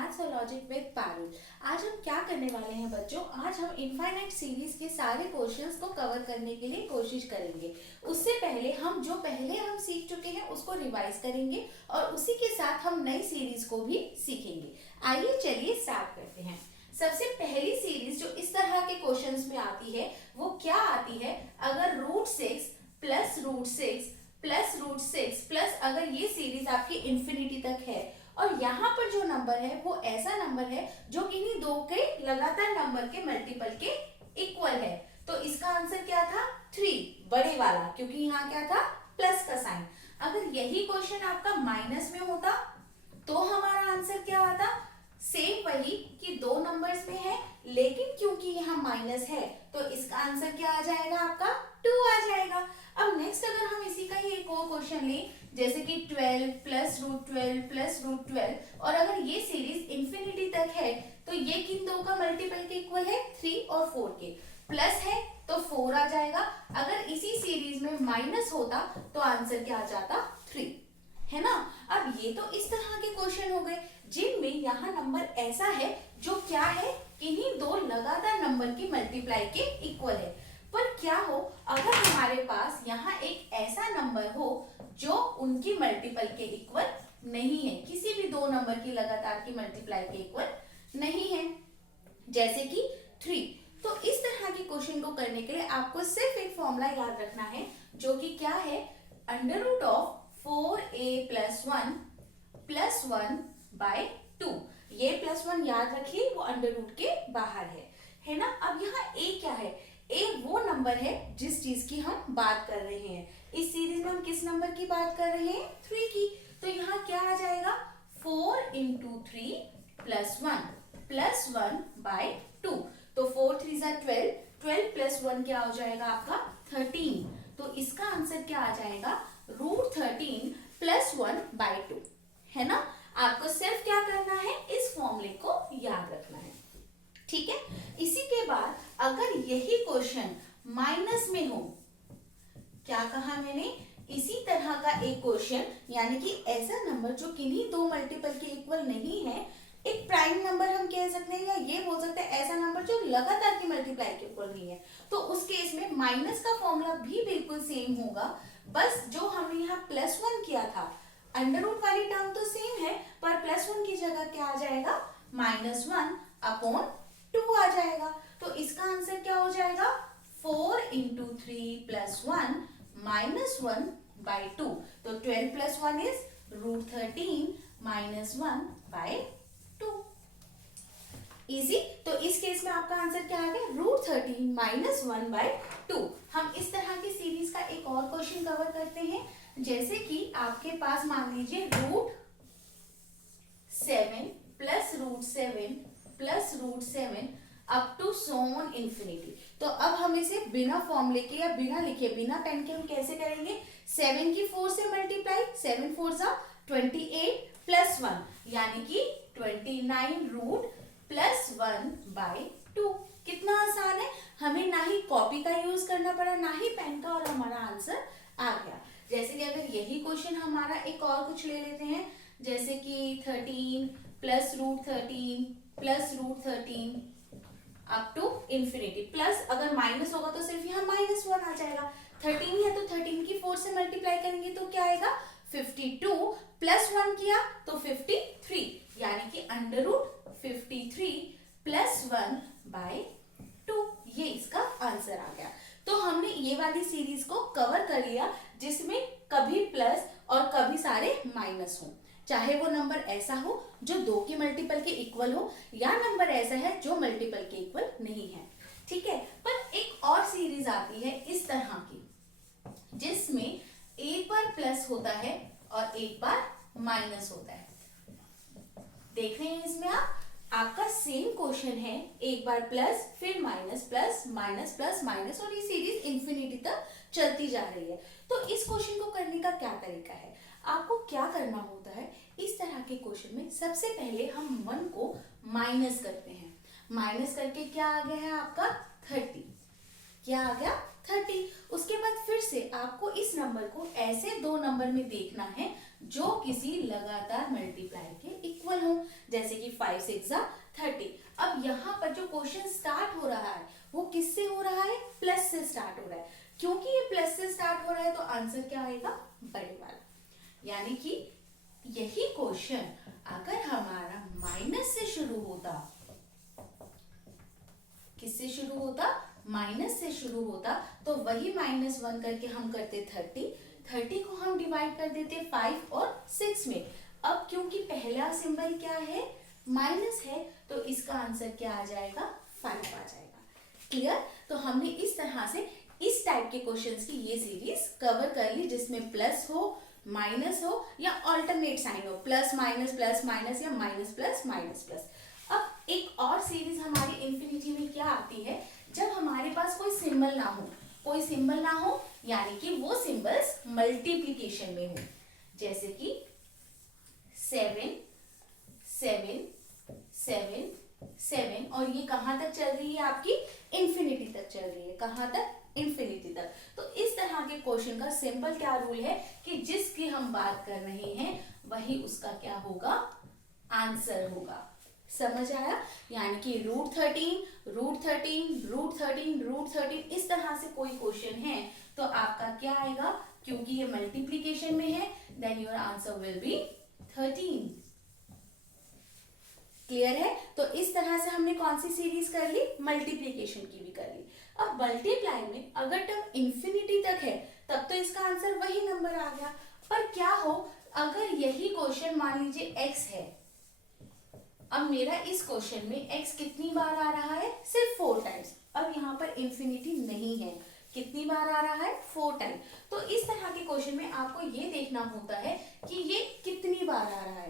Maths और logic with Parul. आज हम क्या करने वाले हैं बच्चों, आज हम इनफाइनाइट सीरीज के सारे क्वेश्चंस को कवर करने के लिए कोशिश करेंगे। उससे पहले हम सीख चुके हैं उसको रिवाइज करेंगे और उसी के साथ हम नई सीरीज को भी सीखेंगे। आइए चलिए स्टार्ट करते हैं। सबसे पहली सीरीज जो इस तरह के क्वेश्चंस में आती है वो क्या आती है, अगर √6 प्लस √6 प्लस √6 प्लस अगर ये सीरीज आपकी इंफिनिटी तक है और यहाँ पर जो नंबर है वो ऐसा नंबर है जो किन्हीं दो के लगातार नंबर के मल्टीपल के इक्वल है, तो इसका आंसर क्या था 3 बड़े वाला, क्योंकि यहाँ क्या था प्लस का साइन। अगर यही क्वेश्चन आपका माइनस में होता तो हमारा आंसर क्या आता, सेम वही कि दो नंबर्स में है लेकिन क्योंकि यहाँ माइनस है तो इसका आंसर क्या आ जाएगा आपका 2 आ जाएगा। अब नेक्स्ट अगर हम इसी का ही एक और क्वेश्चन लें जैसे कि 12 प्लस √12 प्लस √12 और अगर ये सीरीज इंफिनिटी तक है तो ये किन दो का मल्टीपल के इक्वल है 3 और 4 के, प्लस है तो 4 आ जाएगा। अगर इसी सीरीज में माइनस होता तो आंसर क्या आ जाता 3, है ना। अब ये तो इस तरह के क्वेश्चन हो गए जिनमें यहाँ नंबर ऐसा है जो क्या है, किन्हीं दो लगातार नंबर की मल्टीप्लाई के इक्वल है। पर क्या हो अगर हमारे पास यहाँ एक ऐसा नंबर हो जो उनकी मल्टीपल के इक्वल नहीं है, किसी भी दो नंबर की लगातार की मल्टीप्लाई के इक्वल नहीं है, जैसे कि 3। तो इस तरह के क्वेश्चन को करने के लिए आपको सिर्फ एक फॉर्मूला याद रखना है जो कि क्या है, √4a + 1 + 1/2। ये +1 याद रखिए वो √ के बाहर है ना। अब यहाँ a क्या है, a वो नंबर है जिस चीज की हम बात कर रहे हैं। इस सीरीज में हम किस नंबर की बात कर रहे हैं 3 की, तो यहाँ क्या आ जाएगा 4 × 3 + 1 + 1/2। तो 4 3 12, 12 + 1 क्या हो जाएगा आपका 13। तो इसका आंसर क्या आ जाएगा √13 + 1/2, है ना। आपको सिर्फ क्या करना है, इस फॉर्मूले को याद रखना है, ठीक है। इसी के बाद अगर यही क्वेश्चन माइनस में हो, क्या कहा मैंने, इसी तरह का एक क्वेश्चन यानी कि ऐसा नंबर जो किन्हीं दो मल्टीपल के इक्वल नहीं है, एक प्राइम नंबर हम कह सकते हैं या ये बोल सकते हैं ऐसा नंबर जो लगातार की मल्टीप्लाई के इक्वल नहीं है, तो उस केस में माइनस का फॉर्मूला भी बिल्कुल सेम होगा। बस जो हमने यहाँ +1 किया था, अंडर रूट वाली टर्म तो सेम है पर +1 की जगह क्या आ जाएगा -1/2 आ जाएगा। तो इसका आंसर क्या हो जाएगा 4 × 3 + 1 -1/2। तो 12 + 1 इज √13 -1/2। इजी। तो इस केस में आपका आंसर क्या आ गया √13 -1/2। हम इस तरह की सीरीज का एक और क्वेश्चन कवर करते हैं, जैसे कि आपके पास मान लीजिए √7 plus √7 plus √7 up to so on infinity. तो अब हम इसे बिना फॉर्मूले के या बिना लिखे बिना पेन के हम कैसे करेंगे, 7 की 4 से मल्टीप्लाई, 7 4 = 28 + 1 यानी कि 29 + 1/2। कितना आसान है, हमें ना ही कॉपी का यूज करना पड़ा ना ही पेन का और हमारा आंसर आ गया। जैसे कि अगर यही क्वेश्चन हमारा एक और कुछ ले लेते हैं जैसे कि 13 + √13 + √13 अप टू इंफिनिटी, प्लस अगर माइनस होगा तो सिर्फ यहाँ -1 आ जाएगा। 13 है तो 13 की 4 से मल्टीप्लाई करेंगे तो क्या आएगा 52 + 1 किया तो 53 यानी कि √53 + 1/2। ये इसका आंसर आ गया। तो हमने ये वाली सीरीज को कवर कर लिया जिसमें कभी प्लस और कभी सारे माइनस हो, चाहे वो नंबर ऐसा हो जो 2 के मल्टीपल के इक्वल हो या नंबर ऐसा है जो मल्टीपल के इक्वल नहीं है, ठीक है। पर एक और सीरीज आती है इस तरह की जिसमें एक बार प्लस होता है और एक बार माइनस होता है। देख रहे हैं इसमें आपका सेम क्वेश्चन है, एक बार प्लस फिर minus plus minus plus minus और ये सीरीज इंफिनिटी तक चलती जा रही है। तो इस क्वेश्चन को करने का क्या तरीका है, आपको क्या करना होता है, इस तरह के क्वेश्चन में सबसे पहले हम 1 को माइनस करते हैं। माइनस करके क्या आ गया है आपका 30, क्या आ गया 30। उसके बाद फिर से आपको इस नंबर को ऐसे दो नंबर में देखना है जो किसी लगातार मल्टीप्लाई के इक्वल इक्वल हो, जैसे कि 5 6 30। अब यहाँ पर जो क्वेश्चन स्टार्ट हो रहा है वो किससे हो रहा है? प्लस से स्टार्ट हो रहा है। क्योंकि ये प्लस से स्टार्ट हो रहा है तो आंसर क्या आएगा? बड़े वाला। यानी कि यही क्वेश्चन अगर हमारा माइनस से शुरू होता, किससे शुरू होता? माइनस से शुरू होता, तो वही -1 करके हम करते 30 को हम डिवाइड कर देते 5 और 6 में। अब क्योंकि पहला सिंबल क्या है? माइनस है, तो इसका आंसर क्या आ जाएगा? 5 आ जाएगा। क्लियर? तो हमने इस तरह से इस टाइप के क्वेश्चंस की ये सीरीज कवर कर ली, जिसमें प्लस हो, माइनस हो या ऑल्टरनेट साइन हो, प्लस माइनस या माइनस प्लस। अब एक और सीरीज हमारी इंफिनिटी में क्या आती है? जब हमारे पास कोई सिंबल ना हो, यानी कि वो सिंबल्स मल्टीप्लिकेशन में हो, जैसे कि 7 7 7 7, और ये कहां तक चल रही है? आपकी इंफिनिटी तक चल रही है। कहां तक? इंफिनिटी तक। तो इस तरह के क्वेश्चन का सिंपल क्या रूल है कि जिसकी हम बात कर रहे हैं वही उसका क्या होगा? आंसर होगा। समझ आया? यानी कि √13 इस तरह से कोई क्वेश्चन है तो आपका क्या आएगा? क्योंकि ये मल्टीप्लिकेशन में है, then your answer will be 13। Clear है? तो इस तरह से हमने कौन सी सीरीज कर ली? मल्टीप्लिकेशन की भी कर ली। अब मल्टीप्लाई में अगर टर्म इंफिनिटी तक है तब तो इसका आंसर वही नंबर आ गया। पर क्या हो अगर यही क्वेश्चन मान लीजिए x है, अब मेरा इस क्वेश्चन में x कितनी बार आ रहा है? सिर्फ 4 टाइम्स। अब यहाँ पर इंफिनिटी नहीं है, कितनी बार आ रहा है? 4 टाइम। तो इस तरह के क्वेश्चन में आपको ये देखना होता है कि ये कितनी बार आ रहा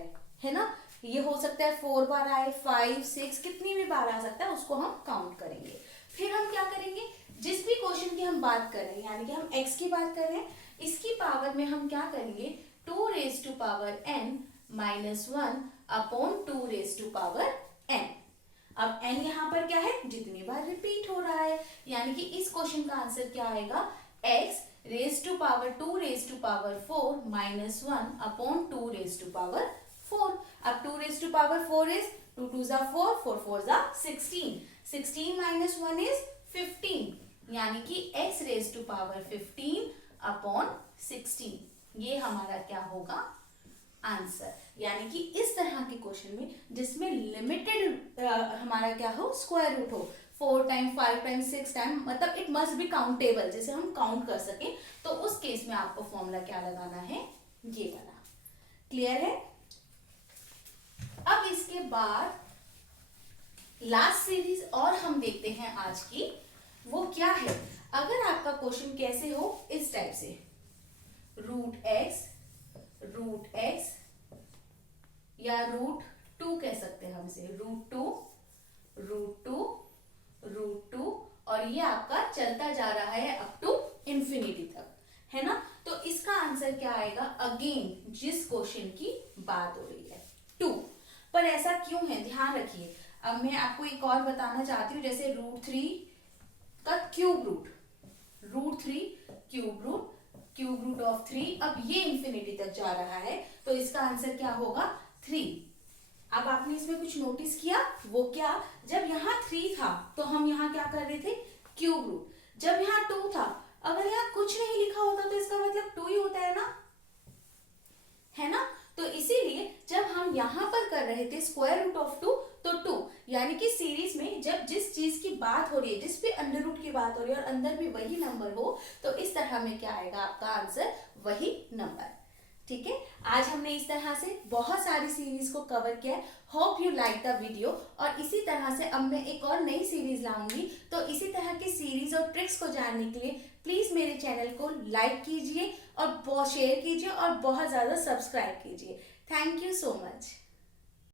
है ना? ये हो सकता है 4 बार आए, 5 6, कितनी भी बार आ सकता है, उसको हम काउंट करेंगे। फिर हम क्या करेंगे? जिस भी क्वेश्चन की हम बात कर रहे हैं, यानी कि हम x की बात कर रहे हैं, इसकी पावर में हम क्या करेंगे? 2 raised to power n minus 1 upon 2 raised to power n। अब n यहाँ पर क्या है? जितनी बार रिपीट हो रहा है, यानी कि इस क्वेश्चन का आंसर क्या आएगा? x raised to power 2 raised to power 4 minus 1 upon 2 raised to power 4। अब 2 raised to power 4 is 2 2s are 4, 4 4s are 16, 16 minus 1 is 15, यानी कि x raised to power 15 upon 16, ये हमारा क्या होगा? आंसर। यानी कि इस तरह के क्वेश्चन में जिसमें लिमिटेड हमारा क्या हो? स्क्वायर रूट हो, 4 टाइम 5 टाइम 6 टाइम, मतलब इट मस्ट बी काउंटेबल, जिसे हम काउंट कर सकें, तो उस केस में आपको फॉर्मूला क्या लगाना है? ये वाला। क्लियर है? अब इसके बाद लास्ट सीरीज और हम देखते हैं आज की, वो क्या है? अगर आपका क्वेश्चन कैसे हो? इस टाइप से, रूट एक्स या √2 कह सकते हैं हम इसे, √2 और ये आपका चलता जा रहा है अप टू इंफिनिटी तक, है ना? तो इसका आंसर क्या आएगा? अगेन जिस क्वेश्चन की बात हो रही है 2। पर ऐसा क्यों है? ध्यान रखिए। अब मैं आपको एक और बताना चाहती हूँ, जैसे √3 का क्यूब रूट ऑफ 3, अब ये इंफिनिटी तक जा रहा है, तो इसका आंसर क्या होगा? 3। अब आपने इसमें कुछ नोटिस किया? वो क्या? जब यहाँ 3 था तो हम यहाँ क्या कर रहे थे? Cube root. जब यहाँ 2 था, अगर यहाँ कुछ नहीं लिखा होता तो इसका मतलब 2 ही होता है ना? तो इसीलिए जब हम यहाँ पर कर रहे थे स्क्वायर रूट ऑफ 2, तो 2, यानी कि सीरीज में जब जिस चीज की बात हो रही है, जिस भी अंडर रूट की बात हो रही है और अंदर भी वही नंबर हो, तो इस तरह में क्या आएगा आपका आंसर? वही नंबर। ठीक है? आज हमने इस तरह से बहुत सारी सीरीज को कवर किया है। Hope you like the video. और इसी तरह से अब मैं एक और नई सीरीज लाऊंगी, तो इसी तरह की सीरीज और ट्रिक्स को जानने के लिए प्लीज मेरे चैनल को लाइक कीजिए और शेयर कीजिए और बहुत ज्यादा सब्सक्राइब कीजिए। Thank you so much.